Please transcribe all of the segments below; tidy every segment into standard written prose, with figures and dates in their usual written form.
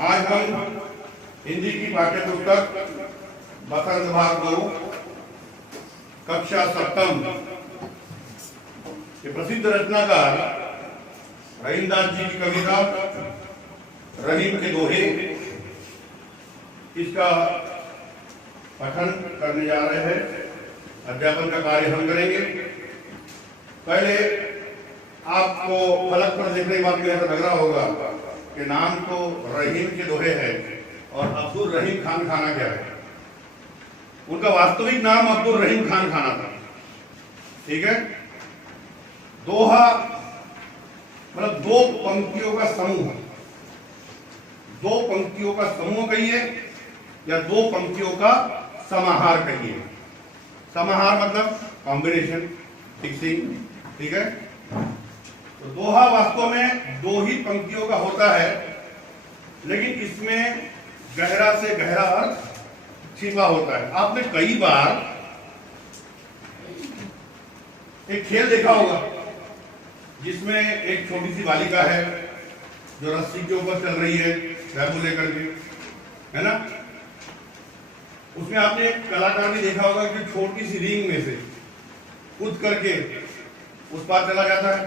आज हम हिंदी की पाठ्य पुस्तक बसंत भाग 2 कक्षा 7 के प्रसिद्ध रचनाकार रहीमदास जी की कविता रहीम के दोहे, इसका पठन करने जा रहे हैं। अध्यापन का कार्य हम करेंगे। पहले आपको फलक पर देखने के बाद ऐसा लग रहा होगा कि नाम तो रहीम के दोहे है और अब्दुल रहीम खान खाना क्या है। उनका वास्तविक नाम अब्दुल रहीम खान खाना था। ठीक है। दोहा मतलब दो पंक्तियों का समूह, दो पंक्तियों का समूह कहिए या दो पंक्तियों का समाहार कहिए। समाहार मतलब कॉम्बिनेशन, फिक्सिंग। ठीक है। तो दोहा वास्तव में दो ही पंक्तियों का होता है, लेकिन इसमें गहरा से गहरा अर्थ छिपा होता है। आपने कई बार एक खेल देखा होगा जिसमें एक छोटी सी बालिका है जो रस्सी के ऊपर चल रही है बैम्बू लेकर के, है ना। उसमें आपने एक कलाकार भी देखा होगा कि छोटी सी रिंग में से कूद करके उस पार चला जाता है।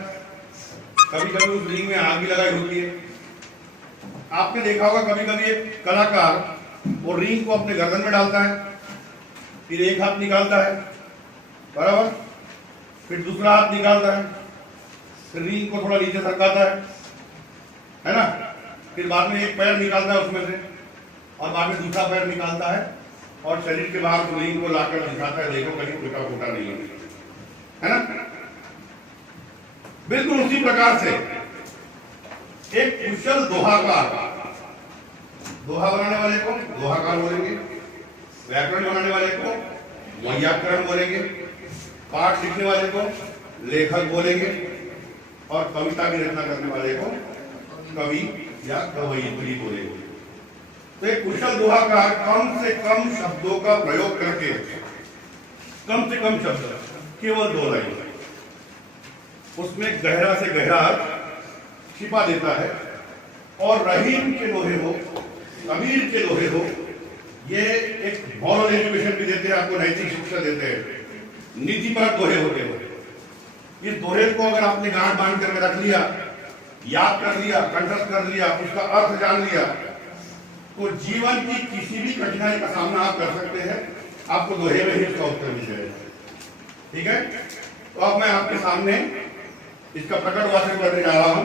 कभी कभी उस रिंग में आग भी लगाई होती है। आपने देखा होगा कभी कभी एक कलाकार वो रिंग को अपने गर्दन में डालता है, फिर एक हाथ निकालता है, बराबर, फिर दूसरा हाथ निकालता है, फिर रिंग को थोड़ा नीचे सरकाता है ना। फिर बाद में एक पैर निकालता है उसमें से और बाद में दूसरा पैर निकालता है और शरीर के बाहर रिंग को लाकर दिखाता है, देखो कहीं टूटा फूटा नहीं है ना। बिल्कुल उसी प्रकार से एक कुशल दोहाकार, दोहा बनाने वाले को दोहाकार बोलेंगे, व्याकरण बनाने वाले को वैयाकरण बोलेंगे, पाठ लिखने वाले को लेखक बोलेंगे और कविता की रचना करने वाले को कवि या कवयित्री बोलेंगे। तो एक कुशल दोहाकार कम से कम शब्दों का प्रयोग करके, कम से कम शब्द, केवल 2 लाइन, उसमें गहरा से गहरा छिपा देता है। और रहीम के दोहे हो, कबीर के दोहे हो, ये एक मॉरल एजुकेशन भी देते हैं, आपको नैतिक शिक्षा देते हैं, नीतिपरक दोहे होते हैं। इस दोहे को अगर आपने गांठ बांध करके रख लिया, याद कर लिया, कंठस्थ कर लिया, उसका अर्थ जान लिया, तो जीवन की किसी भी कठिनाई का सामना आप कर सकते हैं। आपको दोहे में ही उसका उत्तर मिल जाएगा। ठीक है। तो अब मैं आपके सामने इसका प्रकट वाचन करने जा रहा हूं।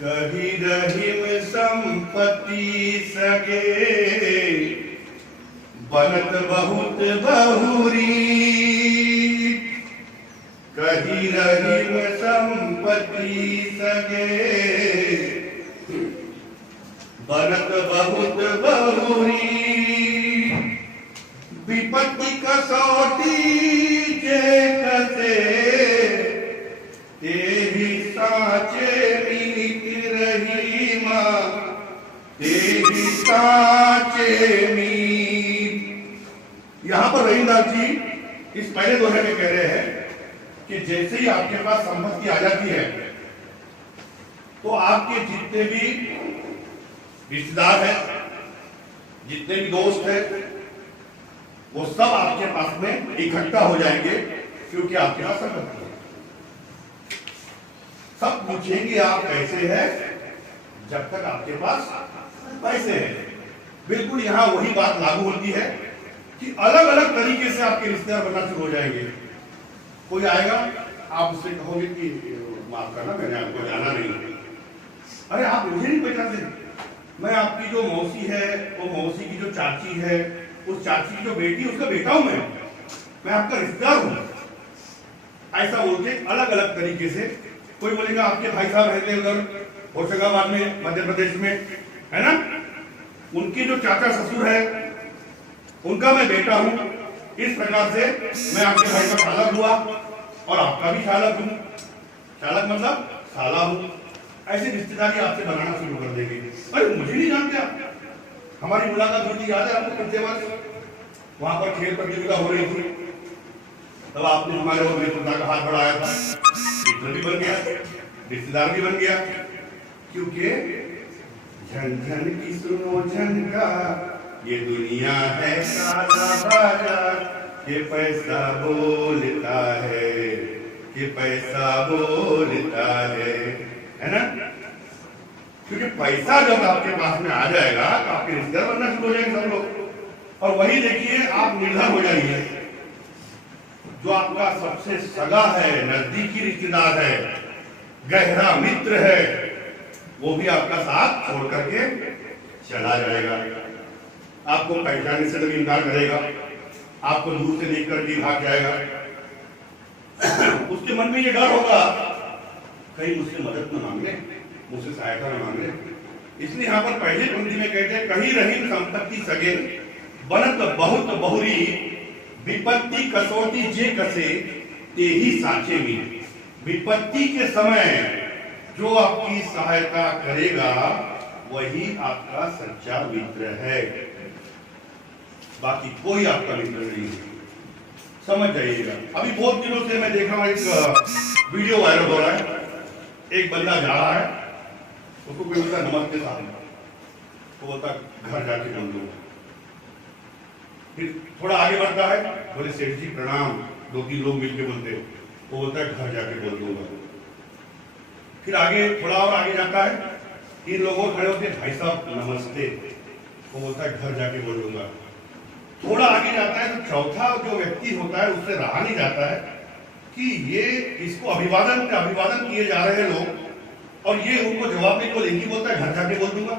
कही रहीम संपत्ति सगे, बनत बहुत बहुरी। कही रहीम संपत्ति सगे, बनत बहुत बहुरी। विपत्ति कसौटी जे कसे, तेहि साचे मीत रहीमा, तेहि साचे मीत। यहां पर रहीमदास जी इस पहले दोहे में कह रहे हैं कि जैसे ही आपके पास संपत्ति आ जाती है तो आपके जितने भी रिश्तेदार हैं, जितने भी दोस्त हैं, वो सब आपके पास में इकट्ठा हो जाएंगे, क्योंकि आपके पास संपत्ति है। सब पूछेंगे आप कैसे हैं, जब तक आपके पास पैसे हैं। बिल्कुल यहां वही बात लागू होती है कि अलग अलग तरीके से आपके रिश्तेदार बनना शुरू हो जाएंगे। कोई आएगा, आप उससे कहोगे कि माफ करना, मैंने आपको जाना नहीं। अरे आप मुझे नहीं पहचानते, मैं आपकी जो मौसी है, वो मौसी की जो चाची है, उस चाची की जो बेटी, उसका बेटा हूं मैं आपका रिश्तेदार हूं। ऐसा बोलते अलग अलग तरीके से। कोई बोलेगा आपके भाई साहब रहते हैं उधर होशंगाबाद में, मध्य प्रदेश में, है ना, उनके जो चाचा ससुर है उनका मैं बेटा हूं। इस प्रकार से मैं आपके भाई का शालक हुआ और आपका भी शालक हूं। शालक मतलब साला हूं। ऐसी रिश्तेदारी आपसे बनाना शुरू कर देंगे। अरे मुझे नहीं जानते आप, हमारी मुलाकात हुई थी, याद है आपको? पिछले वर्ष वहां पर खेल प्रतियोगिता हो रही थी, तब आपने हमारे और मित्रता का हाथ बढ़ाया था, मित्र भी बन गया, रिश्तेदार भी बन गया। क्योंकि झन झन की सुनो झनका, ये दुनिया है काला बाजार, ये पैसा बोलता है, ये पैसा बोलता है ना? क्योंकि पैसा जब आपके पास में आ जाएगा तो आपके रिश्तेदार बनना शुरू हो जाएंगे सब लोग। और वही देखिए, आप निर्धन हो जाइए, जो आपका सबसे सगा है, नजदीकी रिश्तेदार है, गहरा मित्र है, वो भी आपका साथ छोड़ करके चला जाएगा, आपको पहचानने से भी इनकार करेगा, आपको दूर से देख करके भाग जाएगा। उसके मन में ये डर होगा, कहीं मुझसे मदद न मांगे, मुझसे सहायता न मांगे। इसलिए यहाँ पर पहले पंक्ति में कहते हैं, कहीं रही संपत्ति सगे, बनत बहुत बहुरी, विपत्ति कसौटी जे कसे, ते ही साचे में। विपत्ति के समय जो आपकी सहायता करेगा वही आपका सच्चा मित्र है, बाकी कोई आपका मित्र नहीं है। समझ जाइएगा। अभी बहुत दिनों से मैं देख रहा हूँ एक वीडियो वायरल हो रहा है, एक बंदा जा रहा है, उसको कोई बोलता नमस्ते साहब, वो बोलता घर जाके बोल दूंगा। फिर थोड़ा आगे बढ़ता है, बोले सेठ जी प्रणाम, 2-3 लोग मिलके बोलते, वो बोलता है घर जाके बोल दूंगा। फिर आगे थोड़ा और आगे जाता है, 3 लोग और खड़े होते, भाई साहब नमस्ते, वो बोलता है घर जाके बोल दूंगा। थोड़ा आगे जाता है तो चौथा जो व्यक्ति होता है, उससे रहा नहीं जाता है कि ये इसको अभिवादन पे अभिवादन किए जा रहे हैं लोग, और ये उनको जवाब नहीं बोले, इनकी बोलता है घर जाके बोल दूंगा।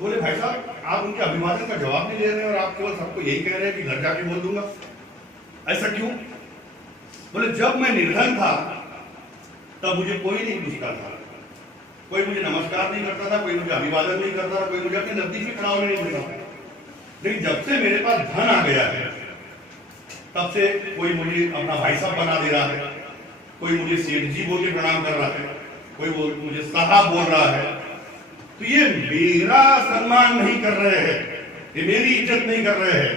बोले भाई साहब आप उनके अभिवादन का जवाब नहीं दे रहे हैं और आप केवल सबको यही कह रहे हैं कि घर जाके बोल दूंगा, ऐसा क्यों? बोले जब मैं निर्धन था तब मुझे कोई नहीं पूछता था, कोई मुझे नमस्कार नहीं करता था, कोई मुझे अभिवादन नहीं करता था, कोई मुझे अपने नजदीक में खड़ा होने नहीं देता। लेकिन जब से मेरे पास धन आ गया है, तब से कोई मुझे अपना भाई साहब बना दे रहा है, कोई मुझे सेठ जी बोल के प्रणाम कर रहा है, कोई मुझे साहब बोल रहा है। तो ये मेरा सम्मान नहीं कर रहे हैं, ये मेरी इज्जत नहीं कर रहे हैं,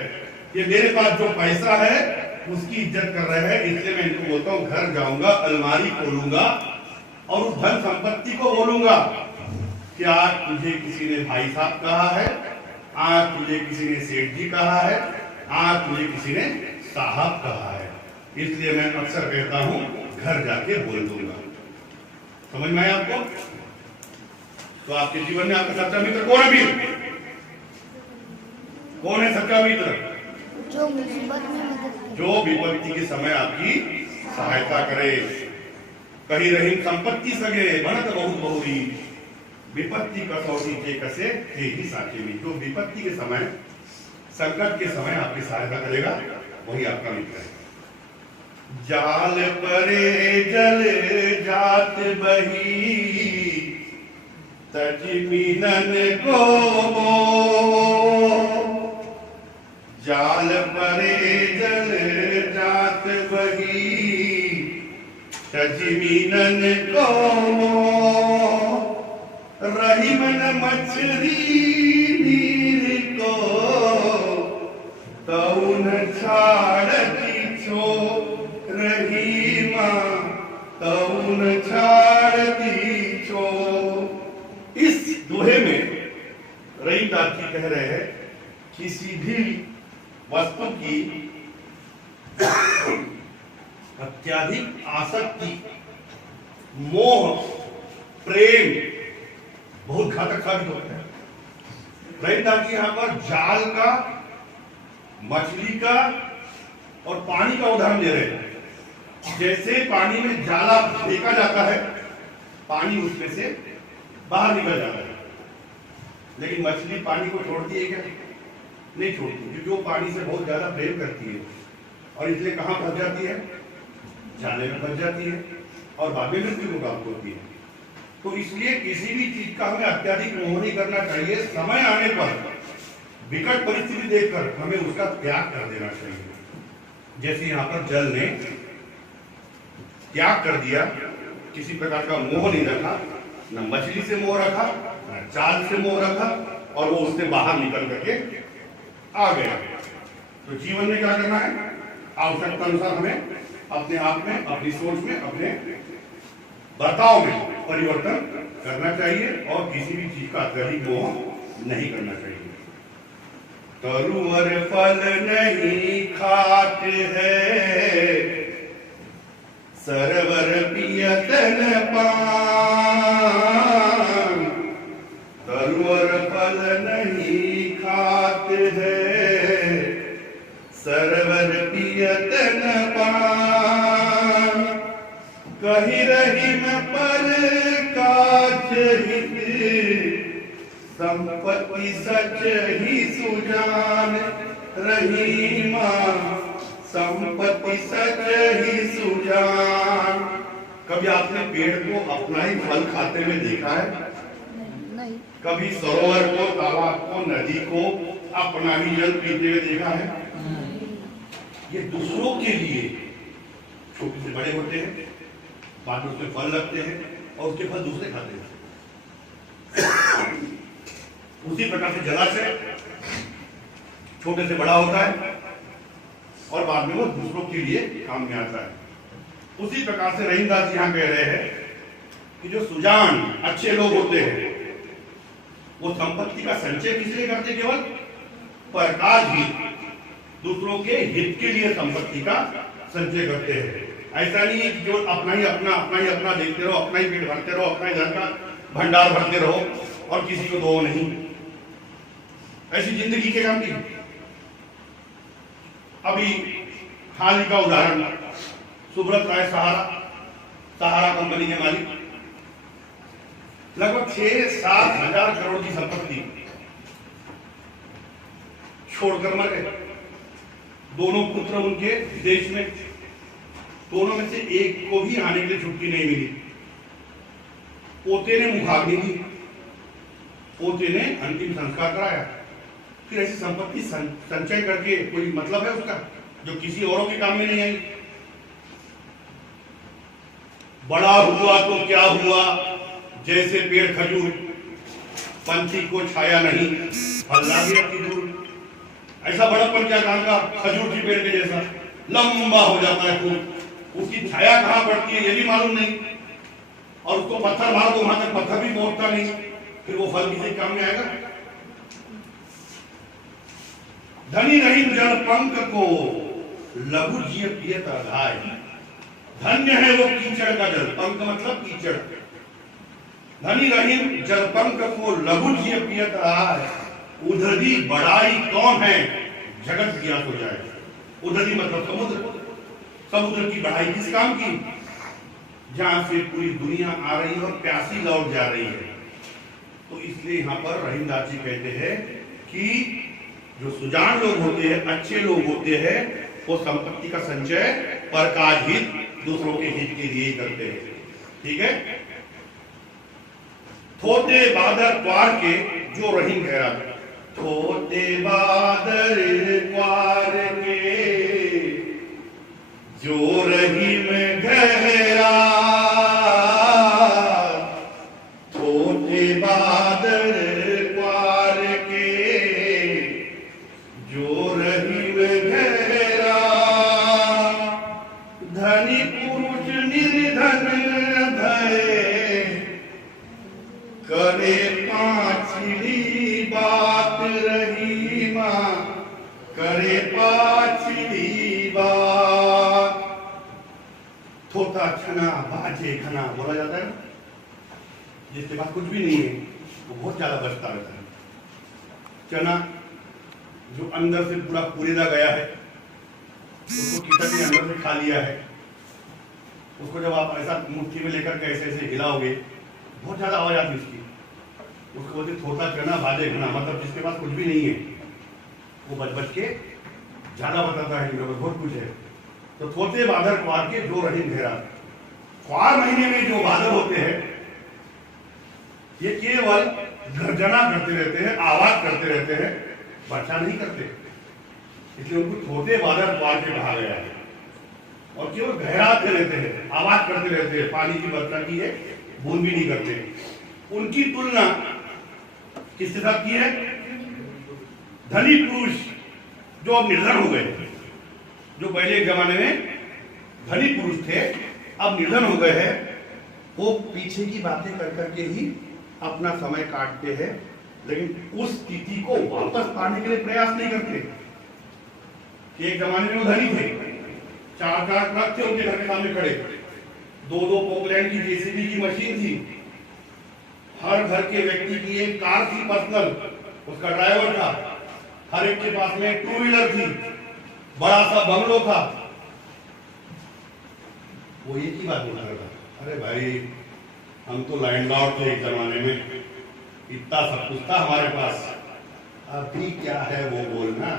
ये मेरे पास जो पैसा है उसकी इज्जत कर रहे हैं। इसलिए मैं इनको बोलता हूँ घर जाऊंगा, अलमारी खोलूंगा और उस धन संपत्ति को बोलूंगा कि आज तुझे किसी ने भाई साहब कहा है, आज तुझे किसी ने सेठ जी कहा है, आज तुझे किसी ने साहब कहा है। इसलिए मैं अक्सर कहता हूं घर जाके बोल दूंगा। समझ में आया आपको? तो आपके जीवन में आपका सच्चा मित्र कौन है? कौन है सच्चा मित्र? जो मुसीबत में मदद करे, जो विपत्ति के समय आपकी सहायता करे। कहीं रही संपत्ति सगे, बनत बहुत बहुरी, विपत्ति कसौटी के कसे, ते ही साचे में। जो विपत्ति के समय, संकट के समय आपकी सहायता करेगा वही आपका मित्र है। जाल परे जल जात बही, तज मिलन को जाल परे जल जात बही, तज मिलन को रही मन मछली नीर को, तउन छाड़ती छो रही मां, तउन छाड़ती छो। इस दोहे में रहीमदास जी कह रहे हैं, किसी भी वस्तु की अत्यधिक आसक्ति, मोह, प्रेम बहुत घातक साबित होता है। रहीमदास जी यहाँ पर जाल का, मछली का और पानी का उदाहरण दे रहे हैं। जैसे पानी में जाला फेंका जाता है, पानी उसमें से बाहर निकल जाता है, लेकिन मछली पानी को छोड़ती है क्या? नहीं छोड़ती, क्योंकि वो पानी से बहुत ज्यादा प्रेम करती है और इसलिए कहाँ फंस जाती है? जाले में फंस जाती है और बाद में मृत्यु को प्राप्त होती है। तो इसलिए किसी भी चीज का हमें अत्यधिक मोह नहीं करना चाहिए। समय आने पर, विकट परिस्थिति देखकर हमें उसका त्याग कर देना चाहिए। जैसे यहाँ पर जल ने त्याग कर दिया, किसी प्रकार का मोह नहीं रखा, न मछली से मोह रखा, न जाल से मोह रखा, और वो उससे बाहर निकल करके आ गया। तो जीवन में क्या करना है? आवश्यकता अनुसार हमें अपने आप में, अपनी सोच में, अपने बर्ताव में परिवर्तन करना चाहिए और किसी भी चीज का अत्यधिक मोह नहीं करना चाहिए। तरुवर फल नहीं खाते हैं, सरवर पियतन पान। तरुवर फल नहीं खाते हैं, सरवर पियतन पान। कही रहीम पर काज हित, संपत्ति सच ही सुजान। रहीमा संपत्ति सच ही सुजान। कभी आपने पेड़ को अपना ही फल खाते हुए देखा है? नहीं। कभी सरोवर को, तालाब को, नदी को अपना ही जल पीते हुए देखा है? ये दूसरों के लिए छोटे से बड़े होते हैं, बाद में उसमें फल लगते हैं और उसके फल दूसरे खाते हैं। उसी प्रकार से जलाशय छोटे से बड़ा होता है और बाद में वो दूसरों के लिए काम में आता है। उसी प्रकार से रहीमदास जी यहाँ कह रहे हैं कि जो सुजान अच्छे लोग होते हैं वो संपत्ति का संचय किस लिए करते? केवल परकाज हित, दूसरों के हित के लिए संपत्ति का संचय करते हैं। ऐसा नहीं है कि केवल अपना ही अपना देखते रहो, अपना ही पेट भरते रहो, अपना ही धन का भंडार भरते रहो और किसी को दो नहीं। ऐसी जिंदगी के काम की। अभी हाल ही का उदाहरण, सुब्रत राय सहारा कंपनी के मालिक लगभग 6-7 हजार करोड़ की संपत्ति छोड़कर मर गए। दोनों पुत्र उनके विदेश में, दोनों में से एक को भी आने के लिए छुट्टी नहीं मिली। पोते ने मुखाग्नि दी, पोते ने अंतिम संस्कार कराया। फिर ऐसी संपत्ति संचय करके कोई मतलब है उसका जो किसी औरों के काम में नहीं आई? बड़ा हुआ तो क्या हुआ, जैसे पेड़ खजूर, पंछी को छाया नहीं, फल लागे अपनी दूर। ऐसा बड़ापन क्या काम का? खजूर के पेड़ के जैसा लंबा हो जाता है खूब, उसकी छाया कहां पड़ती है ये भी मालूम नहीं, और उसको पत्थर मारो तो वहां तक पत्थर भी पहुंचता नहीं, फिर वो फल किसी काम में आएगा? धनी रहीम जल पंख को लघु जिय पियत अघाय। धन्य है वो कीचड़ का जल, पंख मतलब कीचड़। धनी रहीम जल पंख को लघु जिय पियत अघाय। उधरी बड़ाई कौन है, जगत ज्ञात हो जाए। उधरी मतलब समुद्र। समुद्र की बढ़ाई किस काम की? जहां से पूरी दुनिया आ रही है और प्यासी लौट जा रही है। तो इसलिए यहाँ पर रहीमदास जी कहते हैं कि जो सुजान लोग होते हैं, अच्छे लोग होते हैं, वो संपत्ति का संचय परकाज हित, दूसरों के हित के लिए ही करते हैं। ठीक है। थोते बादर क्वार के जो रहीम कह रहा, थोते बादर क्वार के जो रहीम गहरा। थोते बादर क्वार के जो रहीम गहरा। धनी पुरुष निर्धन भय करे पांचली बात। रहीमा करे पांचली बात। थोता छना बाजे घना बोला जाता है, जिसके पास कुछ भी नहीं है वो बहुत ज्यादा बचता रहता है। चना जो अंदर से पूरा कुरेदा गया है, उसको कीटक ने अंदर से खा लिया है, उसको जब आप ऐसा मुट्ठी में लेकर के ऐसे ऐसे हिलाओगे, बहुत ज्यादा आवाज आती है उसकी। उसको बोलते थोता चना बाजे घना, मतलब जिसके पास कुछ भी नहीं है वो बच बच के ज्यादा बताता है, बहुत कुछ है। तो थोते बादर क्वार के जो रहीम गहरा। क्वार महीने में जो बादल होते हैं ये केवल गर्जना करते रहते हैं, आवाज करते रहते हैं, वर्षा नहीं करते, इसलिए उनको थोते बादर क्वार के कहा गया है। और केवल गहराते रहते हैं, आवाज करते रहते हैं, पानी की वर्षा की है बूंद भी नहीं करते। उनकी तुलना किसके साथ की है? धनी पुरुष जो अब निर्धन हो गए, जो पहले एक जमाने में धनी पुरुष थे, अब निर्धन हो गए हैं, वो पीछे की बातें कर करके ही अपना समय काटते हैं, लेकिन उस स्थिति को वापस पाने के लिए प्रयास नहीं करते। कि एक जमाने में वो धनी थे, 4 ट्रक थे उनके घर के सामने खड़े, 2 पोकलैंड की जेसीबी की मशीन थी, हर घर के व्यक्ति की एक कार थी पर्सनल, उसका ड्राइवर था, हर एक के पास में 2 व्हीलर थी, बड़ा सा बंगलो था। वो एक ही बात बोल रहा था, अरे भाई हम तो लैंडलॉर्ड थे एक जमाने में, इतना सब कुछ था हमारे पास, अभी क्या है वो बोलना,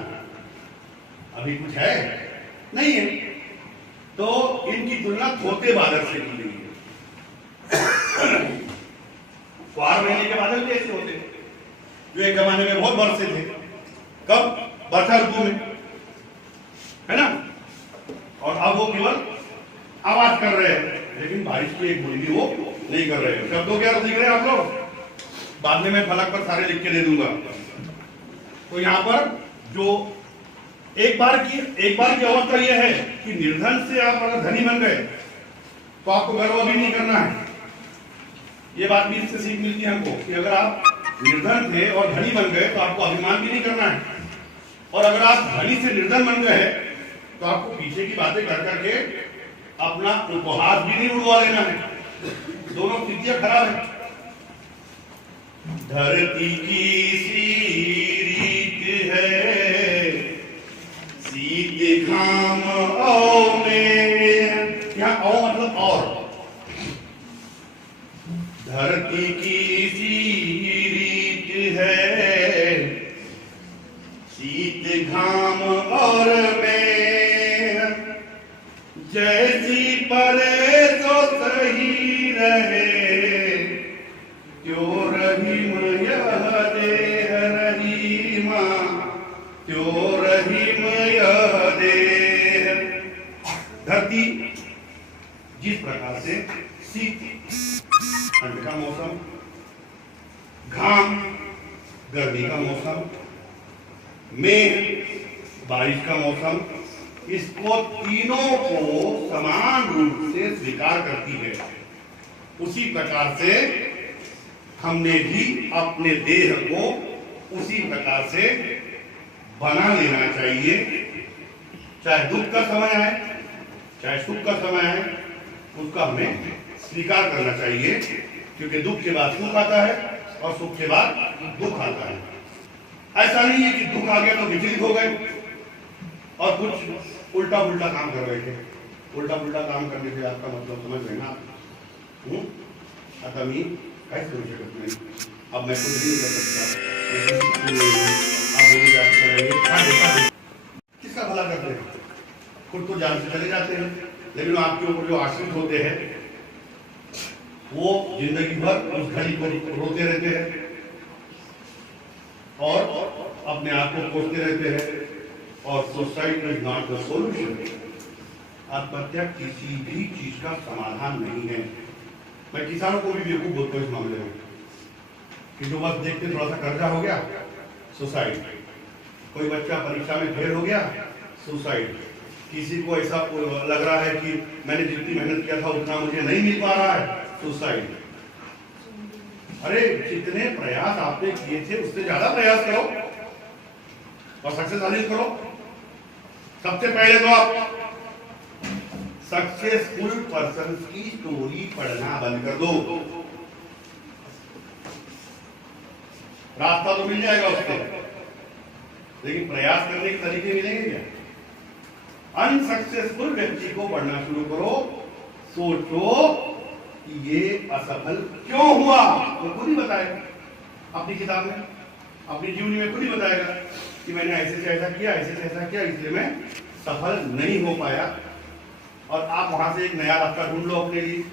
अभी कुछ है नहीं है। तो इनकी तुलना धोते बादल से की गई है। 4 महीने के बादल भी ऐसे होते जो एक जमाने में बहुत बरसे थे, कब? वर्षा ऋतु में, है ना। और अब वो केवल आवाज कर रहे हैं, लेकिन बारिश की एक बूंद भी वो नहीं कर रहे हैं। शब्दों के अर्थ लिख रहे हैं आप लोग, बाद में मैं फलक पर सारे लिख के दे दूंगा। तो यहाँ पर जो एक बार की अवस्था यह है कि निर्धन से आप अगर धनी बन गए तो आपको गर्व भी नहीं करना है। ये बात भी इससे सीख मिलती है हमको कि अगर आप निर्धन थे और धनी बन गए तो आपको अभिमान भी नहीं करना है, और अगर आप धनी से निर्धन बन गए तो आपको पीछे की बातें कर करके अपना उपहास भी नहीं उड़वा लेना है। दोनों स्थितियां खराब है। धरती की सी रीत है, शीत घाम औ में, यहाँ औ मतलब और, धरती की सी रीत है, शीत घाम और में, जैसी परे तो सही रहे, क्यों रहीम यह देह रहीमा, क्यों रहीम यह देह। धरती जिस प्रकार से शीत ठंड का मौसम, घाम गर्मी का मौसम, मेघ बारिश का मौसम, इसको तीनों को समान रूप से स्वीकार करती है, उसी प्रकार से हमने भी अपने देह को उसी प्रकार से बना लेना चाहिए। चाहे दुख का समय आए, चाहे सुख का समय आए, उसका हमें स्वीकार करना चाहिए, क्योंकि दुख के बाद सुख आता है और सुख के बाद दुख आता है। ऐसा नहीं है कि दुख आ गया तो विचलित हो गए और कुछ उल्टा पुल्टा काम कर रहे थे। उल्टा पुल्टा काम करने से आपका मतलब समझ रहे ना? आता मी काय करू शकत नाही, अब मैं कुछ नहीं कर सकता, किसका भला करते हैं? खुद तो जान से चले जाते हैं, लेकिन आपके ऊपर जो आश्रित होते हैं वो जिंदगी भर उस घड़ी को रोते रहते हैं और अपने आप को कोसते रहते हैं। और suicide is not the solution. आत्महत्या किसी भी चीज का समाधान नहीं है। मैं किसानों को भी बेवकूफ बोलता हूँ इस मामले में कि जो बस देखते थोड़ा सा कर्जा हो गया, सुसाइड। कोई बच्चा परीक्षा में फेल हो गया, सुसाइड। किसी को ऐसा लग रहा है कि मैंने जितनी मेहनत किया था उतना मुझे नहीं मिल पा रहा है, सुसाइड। अरे जितने प्रयास आपने किए थे उससे ज्यादा प्रयास करो और सक्सेस हासिल करो। सबसे पहले तो आप सक्सेसफुल पर्सन की स्टोरी पढ़ना बंद कर दो। रास्ता तो मिल जाएगा उसको, लेकिन प्रयास करने के तरीके मिलेंगे क्या? अनसक्सेसफुल व्यक्ति को पढ़ना शुरू करो, सोचो कि ये असफल क्यों हुआ, वो खुद ही बताएगा अपनी किताब में, अपनी जीवनी में खुद ही बताएगा कि मैंने ऐसे से ऐसा किया, ऐसे से ऐसा किया, इसलिए मैं सफल नहीं हो पाया। और आप वहां से एक नया रास्ता ढूंढ लो अपने लिए,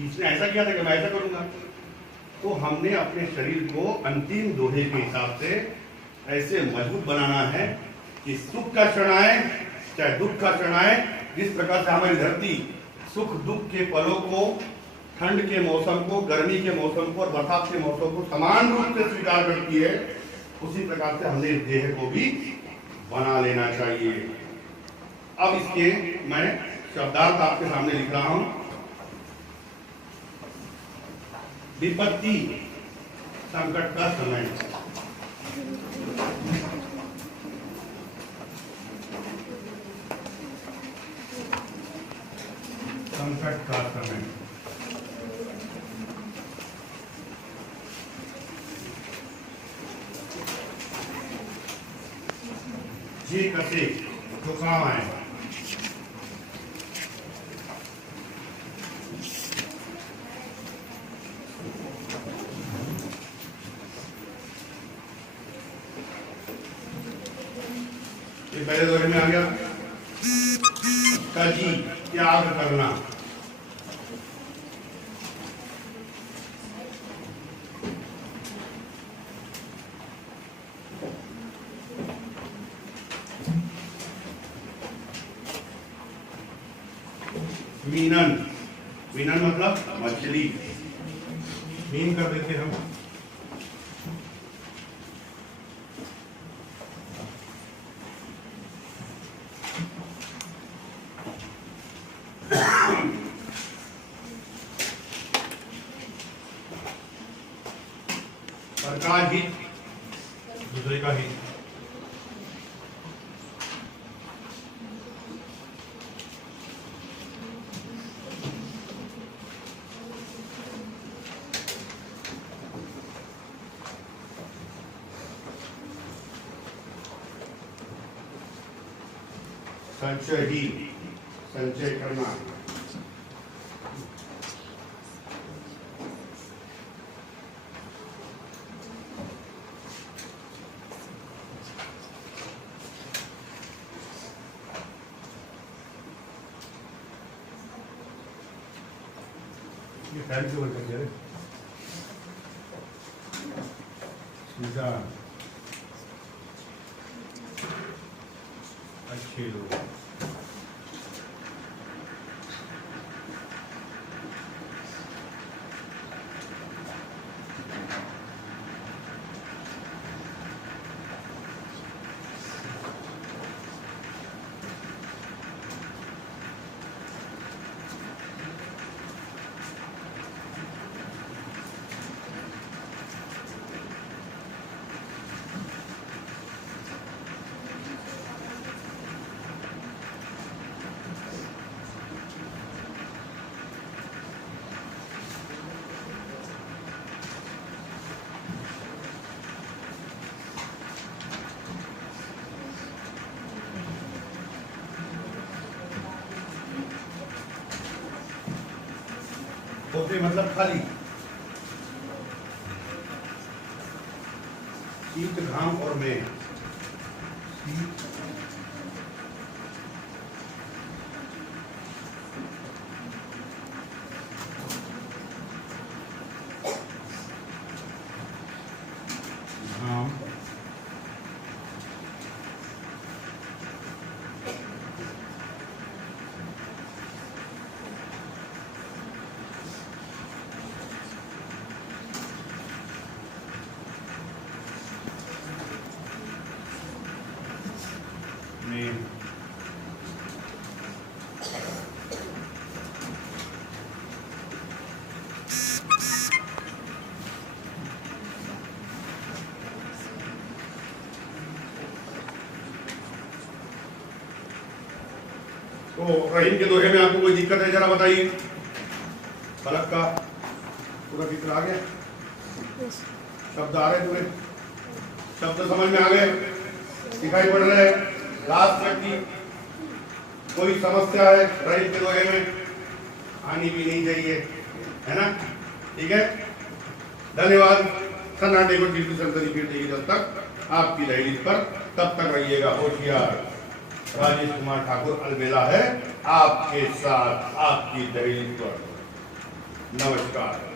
इसने ऐसा किया था कि मैं ऐसा करूंगा। तो हमने अपने शरीर को अंतिम दोहे के हिसाब से ऐसे मजबूत बनाना है कि सुख का क्षण आए चाहे दुख का क्षण आए, जिस प्रकार से हमारी धरती सुख दुख के पलों को, ठंड के मौसम को, गर्मी के मौसम को और बरसात के मौसम को समान रूप से स्वीकार करती है, उसी प्रकार से हमने इस देह को भी बना लेना चाहिए। अब इसके मैं शब्दार्थ आपके सामने लिख रहा हूं। विपत्ति संकट का समय, संकट का समय, जी कसे जुकाम है, ये पहले दोहे में आ गया। कजी त्याग करना, मीनन, मीनन मतलब मछली, मीन कर देते हम। प्रकाश हित, दूसरे का हित, संचय ही, संचय करना, ये टाइम क्यों बन गया? सीधा अच्छे लोग, खोपड़ी मतलब खाली, शीत घाम और मैं, शीत घाम में, तो रहीम के दोहे में आपको कोई दिक्कत है जरा बताइए। फलक का पूरा चित्र आ गया, शब्द आ रहे पूरे, शब्द समझ में आ गए, दिखाई पड़ रहे हैं। लास्ट में की कोई समस्या है रहीम के दोहे में, आनी भी नहीं चाहिए, है ना? ठीक है, धन्यवाद। सन्नाटे को टीवी जब तक आपकी दहलीज पर, तब तक रहिएगा होशियार। राजेश कुमार ठाकुर अलबेला है आपके साथ आपकी दहलीज पर। नमस्कार।